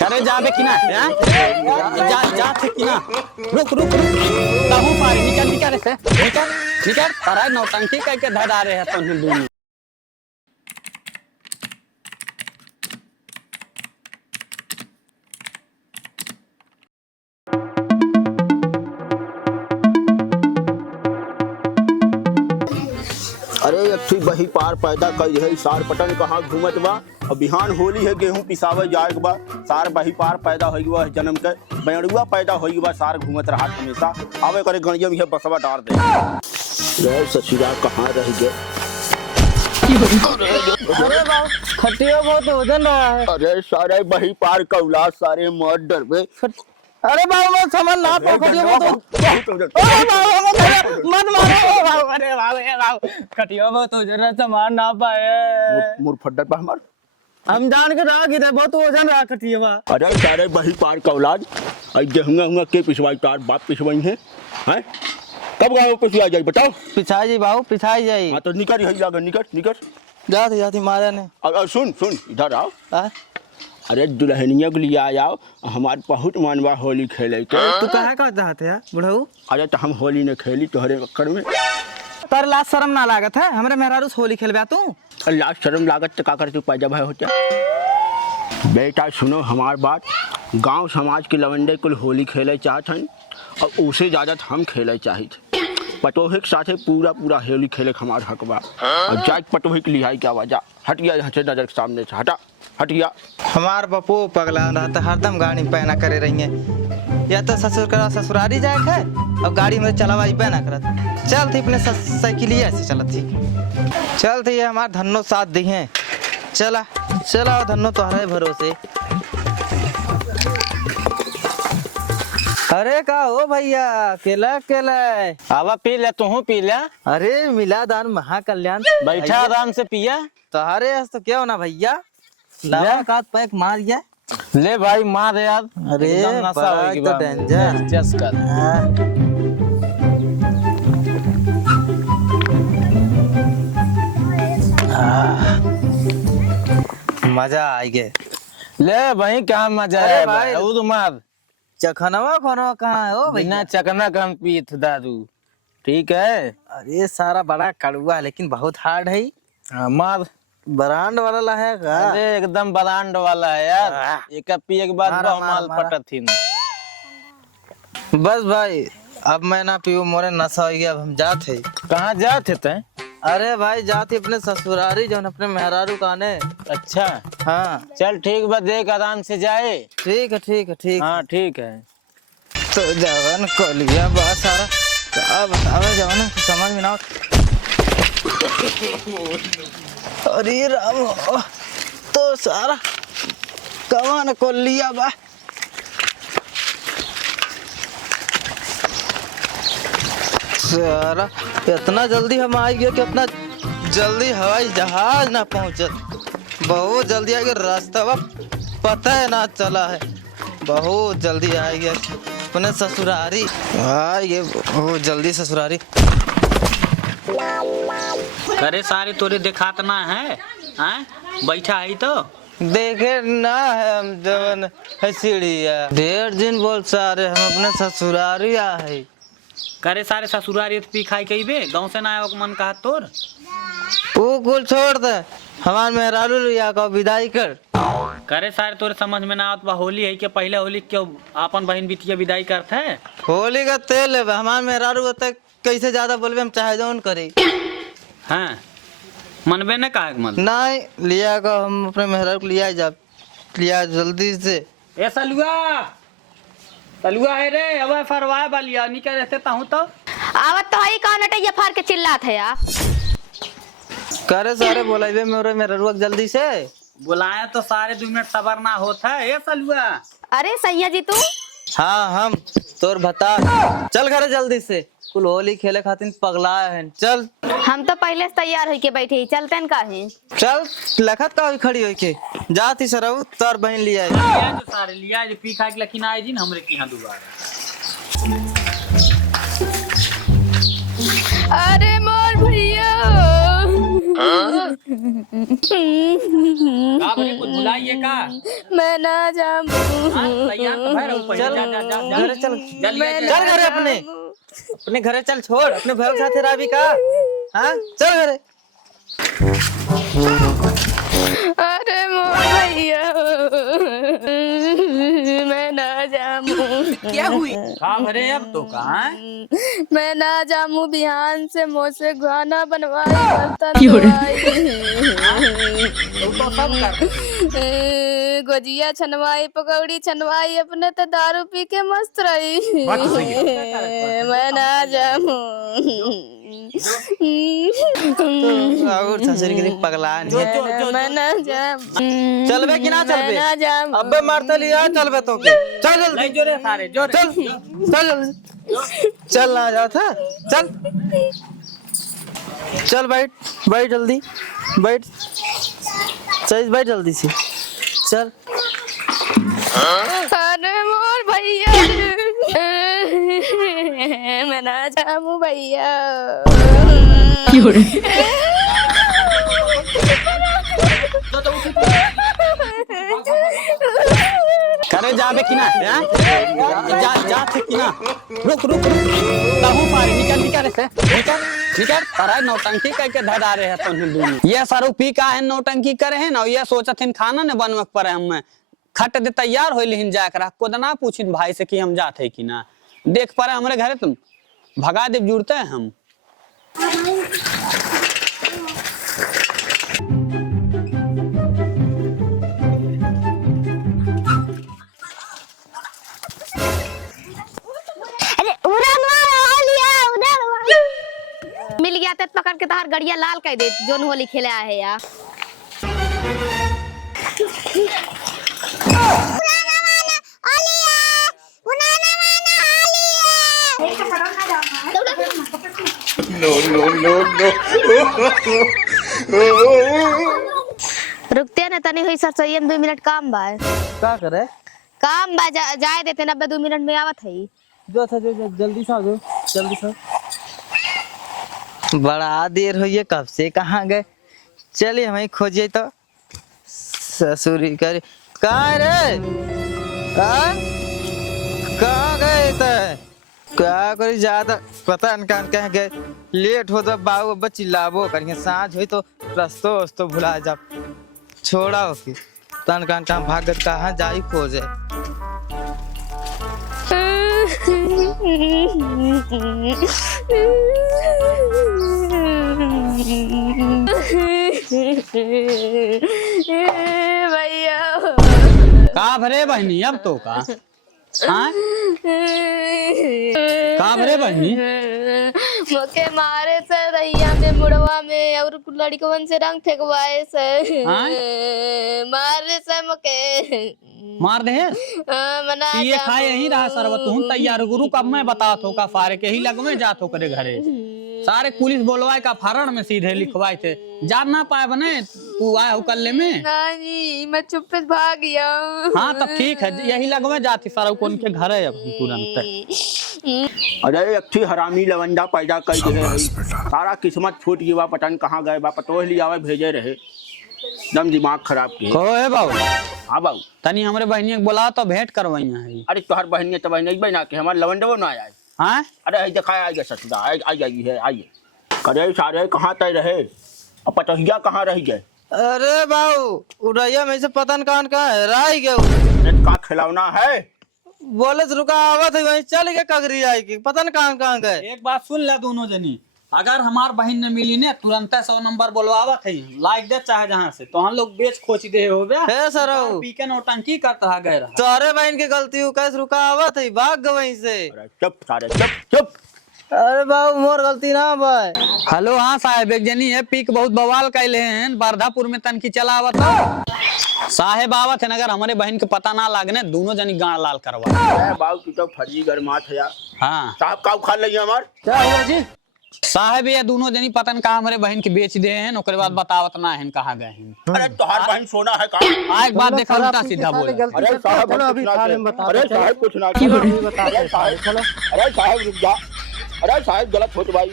करे जाबे कि ना जा थे कि ना रुक रुक रुक ताहू पारी निकल निकल से निकल निकल तारा नौटंकी करके धरा रहे हैं तो हिंदू में। अरे अच्छी बही पार पैदा कई है सार पटन कहाँ घूमत बा और बिहान होली है गेहूं पिसावे जाए के बा सार बही पार पैदा होई बा जन्म के बेड़ुआ पैदा होई बा सार घूमत रहा हमेशा आवे करे गणिया में बसवा डार दे रे ससुरा कहाँ रह गए। अरे बाबू खटिया बहुत वजन रहा है। अरे सारे बही पार कौला सारे मत डर में। अरे बाबू मैं समझ ना पाऊं खटिया बहुत मत मारो बाबू। अरे बाबू खटिया बहुत वजन है संभाल ना पाए मुर फड्डर पर हमार हम जान के रहा गिरे बहुत वजन रहा खटिया। अरे सारे बही पार कौलाद गेहूं के पिछवाई तार बाप पिछवाई है हैं कब गाँव पिछवा जाए बताओ। पिछाई जी बाबू पिछाई जाई। हाँ तो निकल है जाकर निकट निकट जाती मारा ने। सुन सुन इधर आओ। अरे दुल्हनिया के लिए आ जाओ हमारे बहुत मनवा होली खेले के। तू कहा का चाहते है बुढ़ऊ। अरे तो हम होली ने खेली तोहरे कर में तर लाज शर्म ना लागत है हमरे मेहरारू होली खेलबा तू। लाज शर्म लागत तो का कर तू पैदा भाई होता बेटा। सुनो हमार बात गांव समाज के लवंडे कुल होली खेले चाहत हैं और उसे ज़्यादा हम खेले चाहिए पटोहे के साथे पूरा पूरा होली खेले हमार हक बा और जाट पटोहे की लिहाई क्या वजह हट गया यहाँ से नजर के सामने से हटा हट गया। हमार बपो पगला रहता हरदम गाड़ी में पहना करे रही है या तो ससुर करा ससुरारी जाए है और गाड़ी में चलावाई पहना करत चल थी अपने साइकिलिया ऐसे चलत थी चल थी हमार धन्नो साथ दी है चला चला धन्नो तुम्हारे भरोसे। अरे का हो भैया केला केला आवा पी ले तू पी ले। अरे मिला दान महाकल्याण बैठा आराम से पिया। तुम्हारे तो क्या होना भैया लावा का पैक मार गया। ले भाई मार यार। अरे एकदम नशा हो गई तो डेंजर जस कर। मजा आई गए। ले भाई क्या मजा अरे है भाई। भाई तो मार चखनवा खाना कहाँ है ओ बिना भैया। चकना कम पीत दारू ठीक है। अरे सारा बड़ा कड़वा है लेकिन बहुत हार्ड है। हाँ, मार। ब्रांड वाला लहेगा। अरे एकदम ब्रांड वाला है यार एक पिए के बाद मारा, माल मारा। पटत ही बस भाई अब मैं ना पीऊ मोरे नशा हो गया अब हम जाते। कहाँ जाते थे। अरे भाई जाते अपने ससुरारी जो अपने मेहरारू काने। अच्छा हाँ चल ठीक बा देख आराम से जाए। ठीक है ठीक है ठीक। हाँ ठीक है। तो जवान को लिया बहुत सारा क्या बतावे जवान समझ में ना। अरे राम तो सारा कमान को लिया बा। सारा इतना जल्दी हम आ गए कि अपना जल्दी हवाई जहाज ना पहुंचत बहुत जल्दी आ गया रास्ता पता है ना चला है बहुत जल्दी आ गया अपने ससुरारी ये बहुत जल्दी ससुरारी। करे सारे तोरे दिखात ना है हैं बैठा है तो देखे ना है हम जवन है सीढ़िया 1.5 दिन बोल सारे हम अपने ससुरारी आ है। करे सारे ससुरारी पी खाई कही बे गाँव से ना आयो मन कहा तोर। वो कुल छोड़ दे हमार मेहरारू लिया का विदाई कर। करे सारे तोरे समझ में ना आवत बा होली है कि पहले होली क्यों आपन बहन बिटिया विदाई करते है। होली का तेल है हमार मेहरारू होता कैसे ज्यादा बोलबे हम चाहे जौन करी। हाँ मनबे न काहे मन नहीं लिया का हम अपने मेहरारू को लिया जा लिया जल्दी से। ए सलुआ सलुआ है रे अब फरवाए वालिया निकल रहते ताहू तो आवत तो हई कौन अटैया फाड़ के चिल्लात है या। करे सारे बोलाइबे मेरे मेहरारू जल्दी से। बुलाया तो सारे 2 मिनट सबर ना होता है। ए सलुआ अरे सैया जी तू। हाँ हम तोर बता चल घरे जल्दी से कुल होली खेले खातिर पगला है चल। हम तो पहले से तैयार होके बैठे ही चलते न काहे। चल लखत का खड़ी होके जाती सरऊ तोर बहन लिया है। लिया जो सारे लिया जो पी खा के लेकिन आए जी हमरे के यहाँ दोबारा। अरे मोर भैया का बोले कुछ बुलाइए का मैं ना जाऊं। हाँ, तैयार तो भय रहू पहले चल जा जा जा घरे चल जल्दी चल घरे अपने घरे चल, छोड़ अपने भाई के साथ रावी का। हाँ चल घरे। अरे मोर भैया मैं ना जाऊं। क्या हुई का भरे अब तो कहाँ है? मैं ना जाऊं, बिहान से मुँह से खाना बनवाई, बर्तन धोवाई, तो सब कर गुजिया छनवाई, पकौड़ी छनवाई, अपने तो दारू पी के मस्त रही। बात तो सही है। मैं ना जाऊं। और ससुर के लिए पगला नहीं है। मैं ना जाऊं। चलबे कि ना मैं चलबे? ना जाऊं। अबे मारता लिया चलबे तो के। चल जल्दी नहीं जोरे सारे जोरे चल चल जल्दी। चल ना जाओ था चल चल बैठ बैठ जल्दी बैठ चल बैठ जल्दी से चल। अरे मोर भैया मैं ना जाऊं भैया। करे जाबे कि ना हैं? जा जा थे कि ना रुक रुक रुक ताहू पारी निकल निकल से निकल निकल पराय नौटंकी करके धरा रहे हैं तो हिंदू ये सारू पी का है नौटंकी करे हैं ना ये सोचथिन खाना ने बनवक पड़े हम खट दे तैयार होइल हिन जा कर को ना पूछिन भाई से कि हम जाते कि ना देख पड़े हमरे घरे तुम भगा देव जुड़ते हैं हम। मिल गया तो पकड़ के तहार गड़िया लाल कर दे जोन होली खेले है यार। रुकते ना तनी हुई सर सही 2 मिनट काम बा क्या करे? काम बा जाए देते ना 2 मिनट में आवत है। जो था जो जल्दी से आ जाओ जल्दी से। बड़ा देर हुई है कब से कहाँ गए? चलिए हमें खोजिए तो ससुरी करे कहाँ रे? कहाँ गए थे? क्या करी ज्यादा पता नहीं कहाँ गए। लेट हो तो बाबू अब चिल्लाबो करेंगे साँझ हुई तो रस्तो वस्तो भुला जा छोड़ा हो कि तन कहाँ भागत कहाँ जाई खोजे। भैया का भरे बहनी अब तो का हाँ का भरे बहनी मुके मारे से रैया में मुड़वा में और लड़कवन से रंग फेंकवाए से हाँ? मारे से मुके मार दे मना ये खाए यही रहा सरबत हूँ तैयार गुरु कब मैं बता थो का फारे के ही लगमे जात हो करे घरे सारे पुलिस बोलवाए का फारण में सीधे लिखवाए थे जा ना पाए बने तू आया हो कल्ले में नानी मैं चुप से भाग गया। हाँ तब ठीक है यही लगमे जाती सारा कौन के घर है अब तुरंत। अरे अच्छी हरामी लवंडा पैदा कर दे रही सारा किस्मत फूट गई बा पटन कहाँ गए बा पतो लिया आवे भेजे रहे दम दिमाग खराब किए। कहो है बाबू हाँ बाबू तनी हमरे बहनी के बोला तो भेंट करवाइया है। अरे तोहर बहन तो बहन नहीं बना के हमारे लवंडो ना आया। हाँ अरे दिखाया आइए ससुरा आई है आइए करे सारे कहाँ तय रहे अब पतोहिया कहाँ रह गए? अरे बाबू उड़ैया में से पतन कान का है गए का खिलौना है बोले तो रुका आवत है वहीं चल के कगरी आएगी पता न कहाँ गए। एक बात सुन ले दोनों जनी अगर हमार बहन ने मिली ने तुरंत 100 नंबर बोलवावत है लाइक दे चाहे जहाँ से तो हम लोग बेच खोच दे हो गया है सर पी के नौटंकी करता गए रहा। तोरे बहन की गलती हो कैसे रुका आवत है भाग गए वहीं से। चुप सारे चुप चुप। अरे बाबू मोर गलती ना भाई। हेलो हाँ साहेब एक जनी है पीक बहुत बवाल कैले हैं बारधापुर में तनकी चलावत साहेब आवत है अगर हमारे बहन के पता ना लागने दोनों जनी गाड़ लाल करवा। बाबू तू तो फर्जी गरमात है यार। हाँ साहब का उखाड़ लिया हमार क्या हुआ जी? साहेब ये दोनों जनी पतन का हमारे बहन के बेच दे हैं ओकरे बाद बतावत ना है कहाँ गए हैं। अरे तोहार बहन सोना है कहाँ? एक बात देखा उल्टा सीधा बोला। अरे साहब अरे साहब कुछ ना अरे साहब रुक जा अरे साहब गलत हो तो भाई।